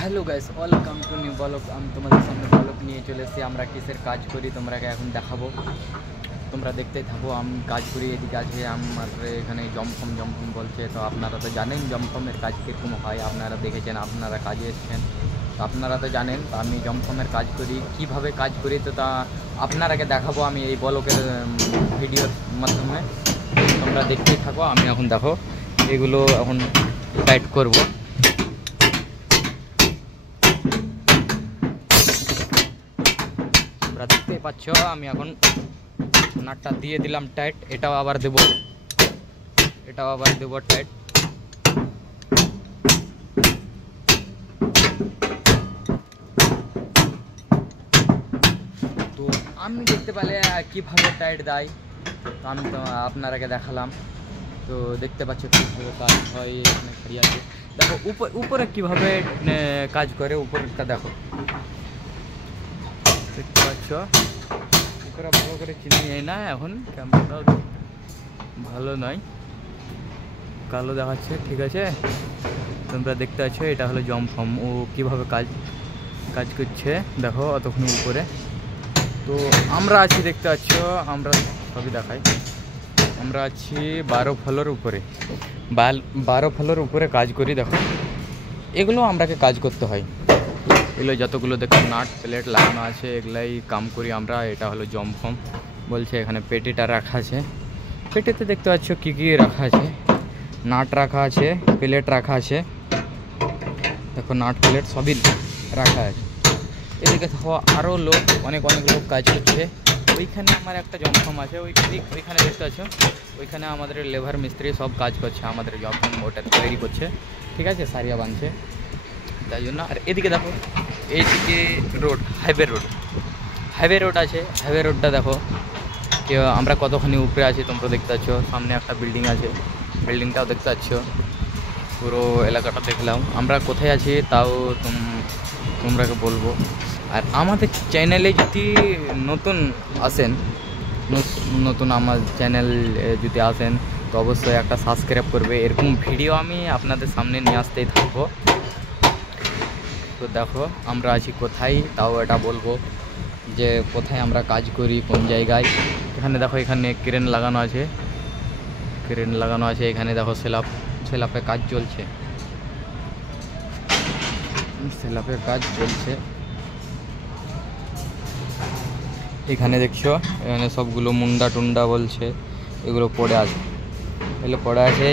Hello guys, welcome to new blog. আমি তোমাদের সামনে ব্লগ নিয়ে চলে এসেছি। আমরা কিসের কাজ করি তোমরাকে এখন দেখাবো, তোমরা দেখতেই থাকো। আমি কাজ করি, এদিকে আছে আমার এখানে জমফম বলছে। তো আপনারা তো জানেন জমফমের কাজ কীরকম হয়, আপনারা দেখেছেন, আপনারা কাজে এসেছেন, তো আপনারা তো জানেন। তো আমি জমফমের কাজ করি, কিভাবে কাজ করি তো তা আপনারাকে দেখাবো আমি এই ব্লগের ভিডিওর মাধ্যমে। তোমরা দেখতেই থাকো। আমি এখন দেখো এগুলো এখন টাইট করবো। দেখতেই পাচ্ছ আমি এখন নাটটা দিয়ে দিলাম টাইট, এটাও আবার দেবো টাইট। তো আমি দেখতে পেলে কীভাবে টাইট দেয়, তো আমি তো আপনারাকে দেখালাম। তো দেখতে পাচ্ছ কীভাবে কাজ হয়। এখানে খালি আছে, দেখো উপরে কীভাবে কাজ করে, উপরেরটা দেখো, দেখতে পাচ্ছ। উপরে ভালো করে চিনি নেই না, এখন ক্যামেরাটাও ভালো নয়, কালো দেখাচ্ছে। ঠিক আছে, তোমরা দেখতে পাচ্ছ এটা হলো জমফম, ও কীভাবে কাজ করছে দেখো অতক্ষণ উপরে। তো আমরা আছি, দেখতে পাচ্ছ, আমরা সবই দেখাই। আমরা আছি 12 ফ্লোর উপরে, 12 ফ্লোর উপরে কাজ করি। দেখো এগুলো আমরাকে কাজ করতে হয়, এগুলো যতগুলো দেখো নাট প্লেট লাগানো আছে এগুলাই কাম করি আমরা। এটা হলো জমফম বলছে। এখানে পেটিটা রাখা আছে, পেটিতে দেখতে পাচ্ছ কী কী রাখা আছে, নাট রাখা আছে, প্লেট রাখা আছে, দেখো নাট প্লেট সবই রাখা আছে। এদিকে দেখো আরও লোক, অনেক লোক কাজ করছে। ওইখানে আমার একটা জমফম আছে, ওইখানে দেখতে পাচ্ছ, ওইখানে আমাদের লেবার মিস্ত্রি সব কাজ করছে, আমাদের জমফম ওটা তৈরি করছে। ঠিক আছে, সারিয়া বাঁধছে তাই জন্য। আর এদিকে দেখো, এইদিকে রোড, হাইওয়ে রোড আছে। হাইওয়ে রোডটা দেখো আমরা কতখানি উপরে আছি তোমরা দেখতে পাচ্ছ। সামনে একটা বিল্ডিং আছে, বিল্ডিংটাও দেখতে পাচ্ছ। পুরো এলাকাটা দেখলাম। আমরা কোথায় আছি তাও তোমরাকে বলবো। আর আমাদের চ্যানেলে যদি নতুন আসেন, নতুন আমার চ্যানেল যদি আসেন তো অবশ্যই একটা সাবস্ক্রাইব করবে। এরকম ভিডিও আমি আপনাদের সামনে নিয়ে আসতেই থাকবো। তো দেখো আমরা আছি কোথায় তাও এটা বলবো, যে কোথায় আমরা কাজ করি, কোন জায়গায়। এখানে দেখো, এখানে ক্রেন লাগানো আছে, এখানে দেখো সেলাপে কাজ চলছে, এখানে দেখছো, এখানে সবগুলো মুন্ডা টুন্ডা বলছে, এগুলো পড়ে আছে,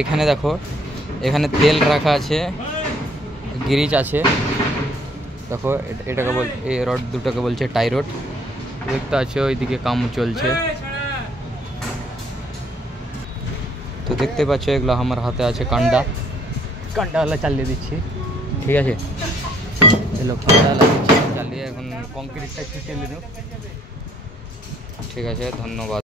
এখানে দেখো, এখানে তেল রাখা আছে, গিরিজ আছে। দেখো এটাকে এই রড দুটোকে বলছে টাই রড, দেখতে আছে। ওইদিকে কাম চলছে, তো দেখতে পাচ্ছ এগুলো আমার হাতে আছে কান্ডাওয়ালা চালিয়ে দিচ্ছি। ঠিক আছে, এগুলো কান্ডাওয়ালা চালিয়ে এখন কংক্রিটটা ছিটিয়ে দেব। ঠিক আছে, ধন্যবাদ।